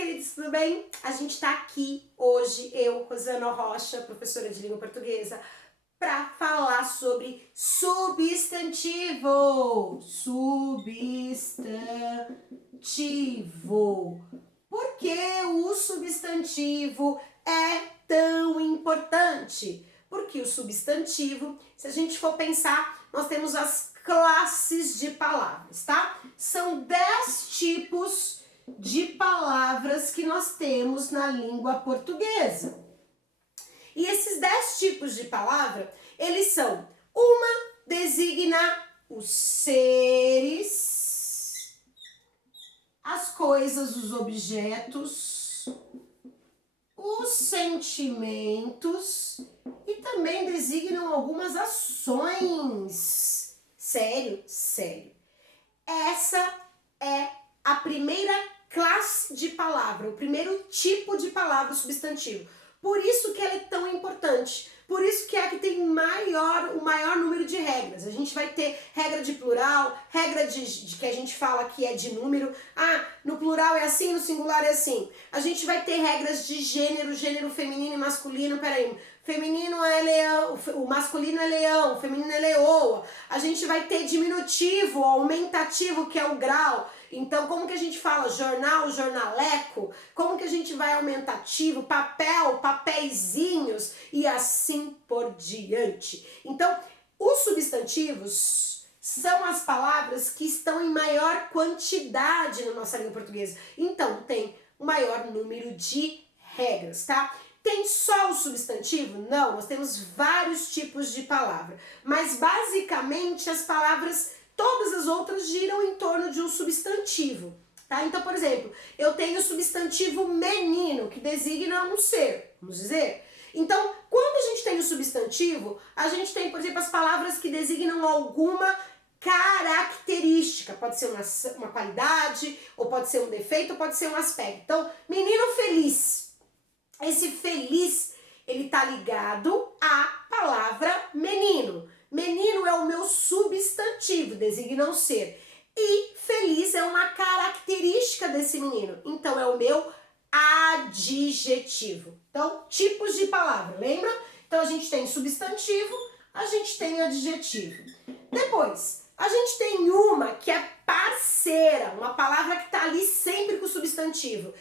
queridos, tudo bem? A gente tá aqui hoje, eu, Rosana Rocha, professora de língua portuguesa, para falar sobre substantivo. Substantivo. Por que o substantivo é tão importante? Porque o substantivo, se a gente for pensar, nós temos as classes de palavras, tá? São 10 tipos de palavras que nós temos na língua portuguesa. E esses 10 tipos de palavra, eles são: uma designa os seres, as coisas, os objetos, os sentimentos e também designam algumas ações. Sério? Sério. Essa é a primeira classe de palavra, o primeiro tipo de palavra substantivo. Por isso que ela é tão importante. Por isso que é a que tem o maior número de regras. A gente vai ter regra de plural, regra de que a gente fala que é de número. Ah, no plural é assim, no singular é assim. A gente vai ter regras de gênero feminino e masculino. Peraí, feminino é leão, o masculino é leão, o feminino é leoa. A gente vai ter diminutivo, aumentativo, que é o grau. Então, como que a gente fala jornal, jornaleco? Como que a gente vai aumentativo, papel, papeizinhos e assim por diante. Então, os substantivos são as palavras que estão em maior quantidade na nossa língua portuguesa. Então, tem o maior número de regras, tá? Tem só o substantivo? Não, nós temos vários tipos de palavra. Mas, basicamente, as palavras, todas as outras giram em torno de um substantivo, tá? Então, por exemplo, eu tenho o substantivo menino, que designa um ser, vamos dizer. Então, quando a gente tem o substantivo, a gente tem, por exemplo, as palavras que designam alguma característica. Pode ser uma qualidade, ou pode ser um defeito, ou pode ser um aspecto. Então, menino feliz. Esse feliz, ele tá ligado à palavra menino. Menino é o meu substantivo, designa um ser. E feliz é uma característica desse menino. Então, é o meu adjetivo. Então, tipos de palavra, lembra? Então, a gente tem substantivo, a gente tem adjetivo. Depois, a gente tem uma que é parceira, uma palavra que tá ali sempre com o substantivo.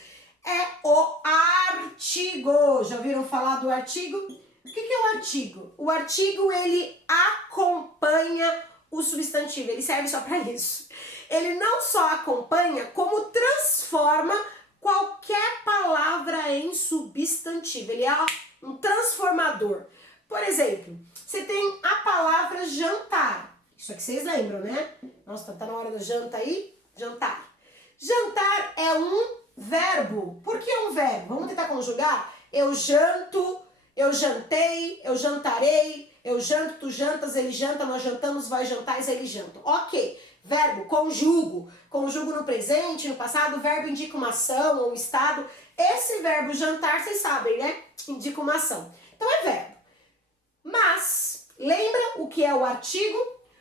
É o artigo. Já ouviram falar do artigo? O que é o artigo? O artigo, ele acompanha o substantivo, ele serve só para isso. Ele não só acompanha, como transforma qualquer palavra em substantivo. Ele é um transformador. Por exemplo, você tem a palavra jantar. Isso aqui vocês lembram, né? Nossa, tá na hora da janta aí? Jantar. Jantar é um verbo. Por que é um verbo? Vamos tentar conjugar? Eu janto, eu jantei, eu jantarei, eu janto, tu jantas, ele janta, nós jantamos, vai jantar, eles jantam. Ok, verbo, conjugo. Conjugo no presente, no passado, o verbo indica uma ação ou um estado. Esse verbo jantar, vocês sabem, né? Indica uma ação. Então é verbo. Mas, lembra o que é o artigo?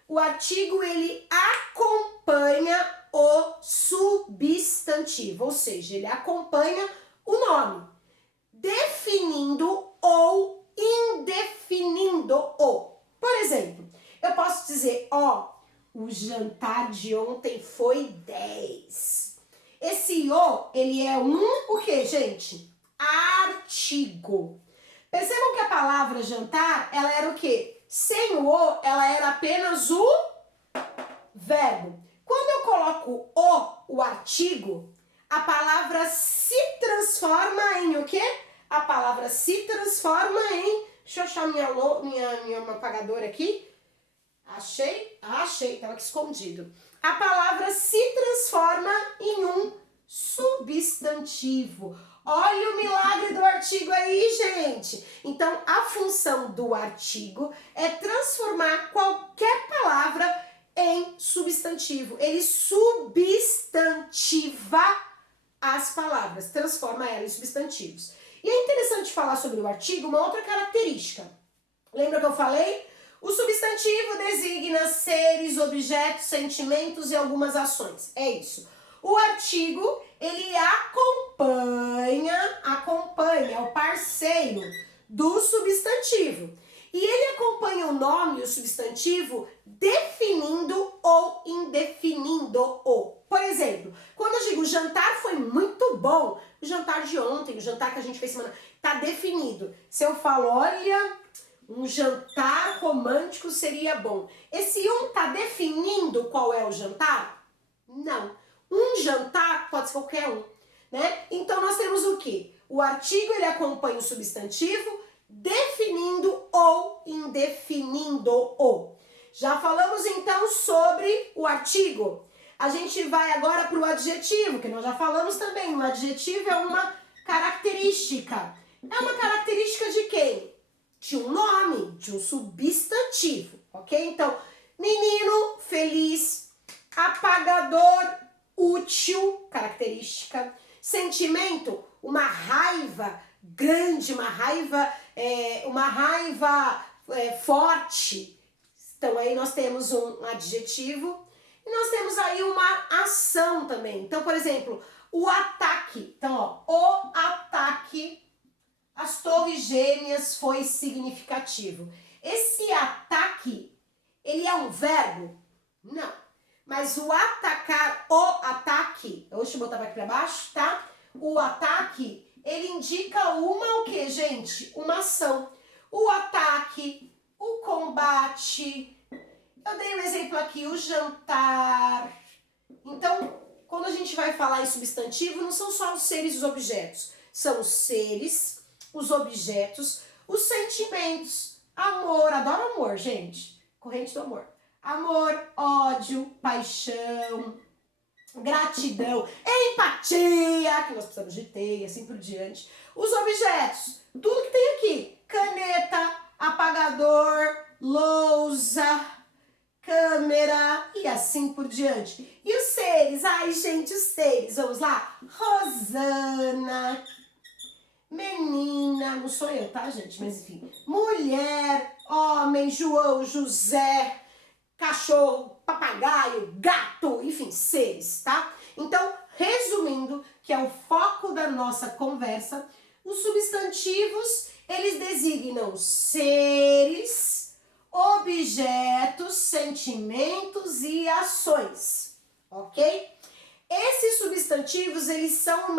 O artigo, ele acompanha o substantivo, ou seja, ele acompanha o nome, definindo ou indefinindo o. Por exemplo, eu posso dizer, o jantar de ontem foi 10. Esse o, ele é o quê, gente? Artigo. Percebam que a palavra jantar, ela era o quê? Sem o o, ela era apenas o verbo. Quando eu coloco o artigo, a palavra se transforma em o quê? A palavra se transforma em... Deixa eu achar minha apagadora aqui. Achei, tava aqui escondido. A palavra se transforma em um substantivo. Olha o milagre do artigo aí, gente. Então, a função do artigo é transformar qualquer palavra em substantivo. Ele substantiva as palavras, transforma elas em substantivos. E é interessante falar sobre o artigo uma outra característica. Lembra que eu falei? O substantivo designa seres, objetos, sentimentos e algumas ações. É isso. O artigo, ele acompanha primeiro do substantivo. E ele acompanha o nome e o substantivo definindo ou indefinindo-o. Por exemplo, quando eu digo o jantar foi muito bom, o jantar de ontem, o jantar que a gente fez semana, tá definido. Se eu falo, olha, um jantar romântico seria bom. Esse um tá definindo qual é o jantar? Não. Um jantar pode ser qualquer um, né? Então nós temos o quê? O artigo ele acompanha o substantivo definindo ou indefinindo-o. Já falamos então sobre o artigo. A gente vai agora para o adjetivo, que nós já falamos também. O adjetivo é uma característica. É uma característica de quem? De um nome, de um substantivo, ok? Então, menino, feliz, apagador, útil, característica, sentimento, uma raiva grande, uma raiva forte. Então aí nós temos um adjetivo e nós temos aí uma ação também. Então, por exemplo, o ataque. Então, ó, o ataque às Torres Gêmeas foi significativo. Esse ataque, ele é um verbo? Não. Mas o atacar, o ataque, deixa eu botar aqui para baixo, tá? O ataque, ele indica o quê, gente? Uma ação. O ataque, o combate. Eu dei um exemplo aqui, o jantar. Então, quando a gente vai falar em substantivo, não são só os seres e os objetos. São os seres, os objetos, os sentimentos. Amor, adoro amor, gente. Corrente do amor. Amor, ódio, paixão, gratidão, empatia, que nós precisamos de ter e assim por diante. Os objetos, tudo que tem aqui, caneta, apagador, lousa, câmera e assim por diante. E os seres, ai gente, os seres, vamos lá, Rosana, menina, não sou eu, tá gente, mas enfim, mulher, homem, João, José, cachorro, papagaio, gato, enfim, seres, tá? Então, resumindo, que é o foco da nossa conversa, os substantivos, eles designam seres, objetos, sentimentos e ações, ok? Esses substantivos, eles são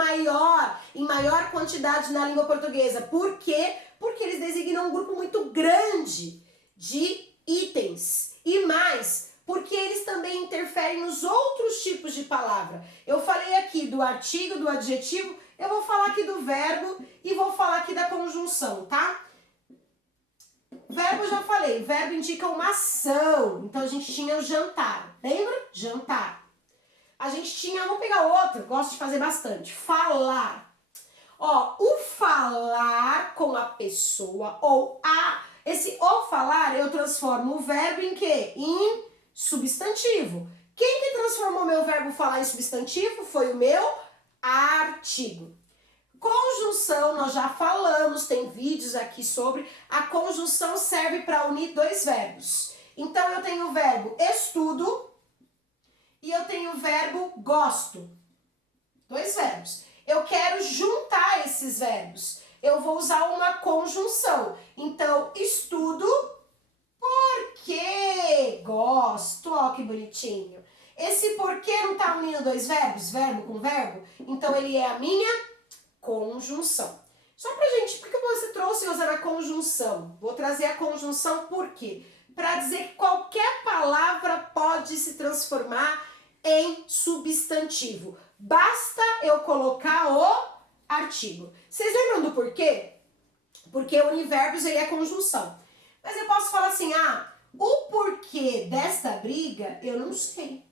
em maior quantidade na língua portuguesa. Por quê? Porque eles designam um grupo muito grande de itens. E mais, porque eles também interferem nos outros tipos de palavra. Eu falei aqui do artigo, do adjetivo, eu vou falar aqui do verbo e vou falar aqui da conjunção, tá? Verbo eu já falei, verbo indica uma ação. Então a gente tinha o jantar, lembra? Jantar. A gente tinha, vamos pegar outro, gosto de fazer bastante, falar. Ó, o falar com a pessoa ou esse o falar, eu transformo o verbo em quê? Em substantivo. Quem que transformou meu verbo falar em substantivo? Foi o meu artigo. Conjunção, nós já falamos, tem vídeos aqui sobre. A conjunção serve para unir dois verbos. Então eu tenho o verbo estudo e eu tenho o verbo gosto. Dois verbos. Eu quero juntar esses verbos. Eu vou usar uma conjunção. Então, estudo porque gosto. Ó, que bonitinho. Esse porquê não tá unindo dois verbos, verbo com verbo? Então, ele é a minha conjunção. Só pra gente, por que você trouxe usando a conjunção? Vou trazer a conjunção por quê? Para dizer que qualquer palavra pode se transformar em substantivo. Basta eu colocar o artigo. Vocês lembram do porquê? Porque o univerbos ele é conjunção. Mas eu posso falar assim, o porquê desta briga eu não sei.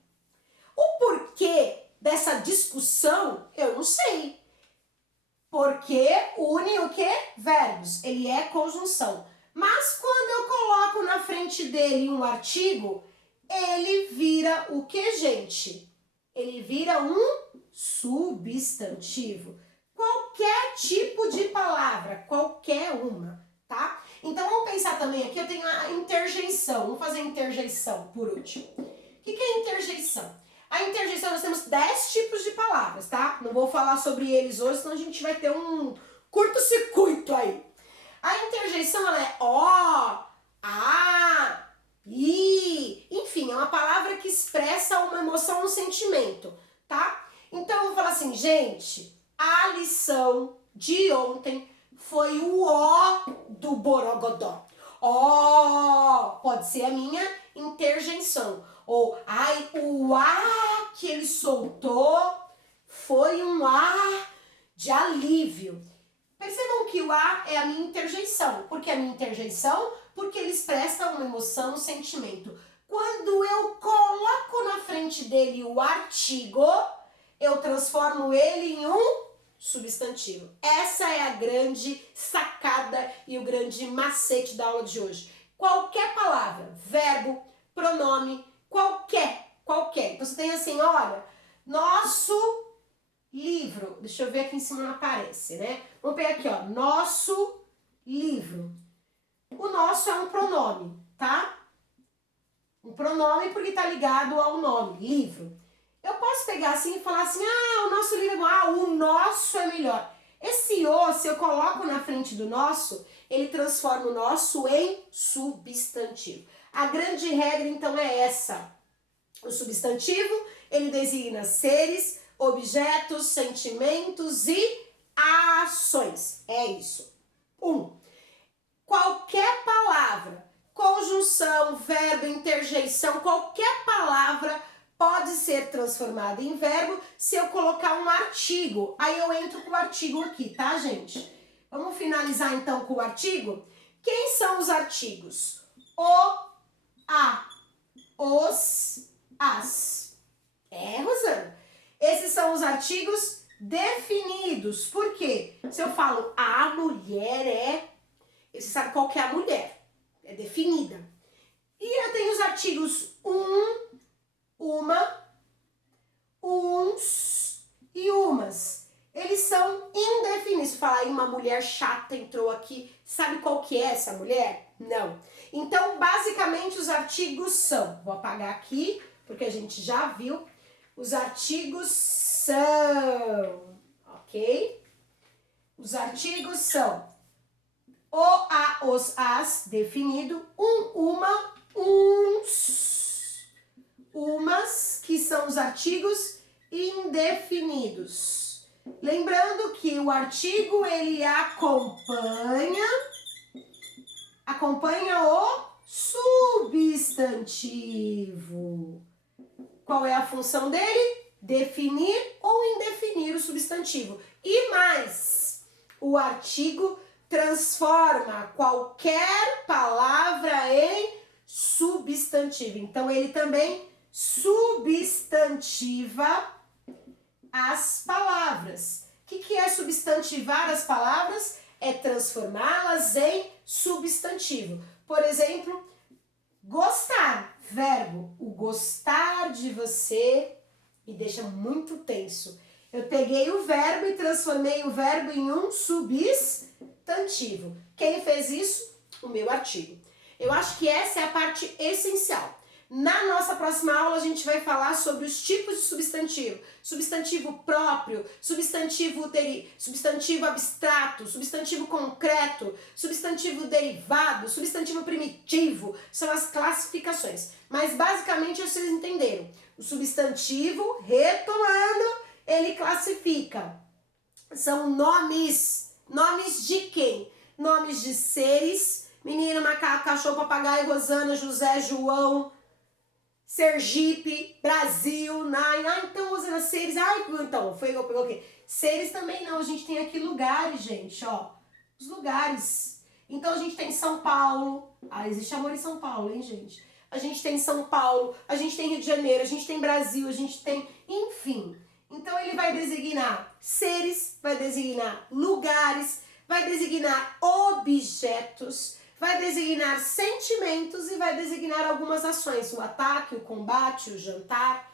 O porquê dessa discussão eu não sei. Porque une o quê? Verbos. Ele é conjunção. Mas quando eu coloco na frente dele um artigo, ele vira o que, gente? Ele vira um substantivo. Qualquer tipo de palavra, qualquer uma, tá? Então vamos pensar também aqui, eu tenho a interjeição. Vamos fazer a interjeição por último. O que é interjeição? A interjeição, nós temos 10 tipos de palavras, tá? Não vou falar sobre eles hoje, senão a gente vai ter um curto-circuito aí. A interjeição, ela é ó, a, i, enfim, é uma palavra que expressa uma emoção, um sentimento, tá? Então, eu vou falar assim, gente, a lição de ontem foi o ó do borogodó. Ó, pode ser a minha interjeição. Ou, ai, o a que ele soltou foi um a de alívio. Percebam que o a é a minha interjeição. Por que a minha interjeição? Porque ele expressa uma emoção, um sentimento. Quando eu coloco na frente dele o artigo, eu transformo ele em um substantivo. Essa é a grande sacada e o grande macete da aula de hoje. Qualquer palavra, verbo, pronome, qualquer. Então você tem assim, olha, nosso livro, deixa eu ver aqui em cima não aparece, né? Vamos pegar aqui, ó, nosso livro. O nosso é um pronome, tá? Um pronome porque tá ligado ao nome, livro. Eu posso pegar assim e falar assim, ah, o nosso livro é bom, ah, o nosso é melhor. Esse o, se eu coloco na frente do nosso, ele transforma o nosso em substantivo. A grande regra, então, é essa. O substantivo, ele designa seres, objetos, sentimentos e ações. É isso. 1. Qualquer palavra, conjunção, verbo, interjeição, qualquer palavra pode ser transformada em verbo se eu colocar um artigo. Aí eu entro com o artigo aqui, tá, gente? Vamos finalizar então com o artigo? Quem são os artigos? O, a, os, as. É, Rosana? Esses são os artigos definidos. Por quê? Se eu falo a mulher é... Você sabe qual que é a mulher. É definida. E eu tenho os artigos uma, uns e umas. Eles são indefinidos. Falar aí uma mulher chata entrou aqui. Sabe qual que é essa mulher? Não. Então, basicamente, os artigos são... Vou apagar aqui, porque a gente já viu. Os artigos são... Ok? Os artigos são o, a, os, as, definido. Uma, uns, umas, que são os artigos indefinidos. Lembrando que o artigo, ele acompanha o substantivo. Qual é a função dele? Definir ou indefinir o substantivo. E mais, o artigo transforma qualquer palavra em substantivo. Então, ele também substantiva as palavras. O que é substantivar as palavras? É transformá-las em substantivo. Por exemplo, gostar, verbo. O gostar de você me deixa muito tenso. Eu peguei o verbo e transformei o verbo em um substantivo. Quem fez isso? O meu artigo. Eu acho que essa é a parte essencial. Na nossa próxima aula a gente vai falar sobre os tipos de substantivo. Substantivo próprio, substantivo abstrato, substantivo concreto, substantivo derivado, substantivo primitivo. São as classificações. Mas basicamente vocês entenderam. O substantivo, retomando, ele classifica. São nomes. Nomes de quem? Nomes de seres. Menino, macaco, cachorro, papagaio, Rosana, José, João, Sergipe, Brasil, Nai. Ah, então, Rosana, seres. Ai, então, pegou o quê? Seres também não. A gente tem aqui lugares, gente, ó. Os lugares. Então, a gente tem São Paulo. Ah, existe amor em São Paulo, hein, gente? A gente tem São Paulo, a gente tem Rio de Janeiro, a gente tem Brasil, a gente tem... Enfim. Então, ele vai designar seres, vai designar lugares, vai designar objetos, vai designar sentimentos e vai designar algumas ações. O ataque, o combate, o jantar,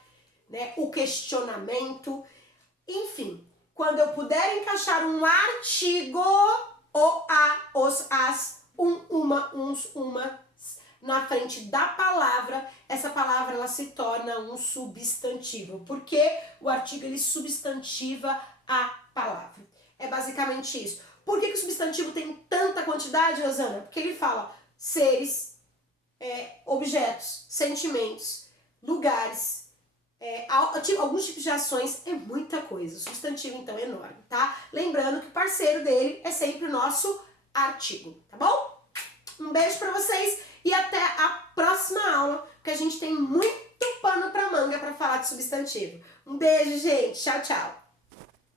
né, o questionamento. Enfim, quando eu puder encaixar um artigo, o, a, os, as, uma, uns, uma, na frente da palavra, essa palavra ela se torna um substantivo, porque o artigo ele substantiva a palavra. É basicamente isso. Por que o substantivo tem tanta quantidade, Rosana? Porque ele fala seres, objetos, sentimentos, lugares, alguns tipos de ações, é muita coisa. O substantivo, então, é enorme, tá? Lembrando que o parceiro dele é sempre o nosso artigo, tá bom? Um beijo pra vocês e até a próxima aula, porque a gente tem muito pano pra manga pra falar de substantivo. Um beijo, gente. Tchau, tchau.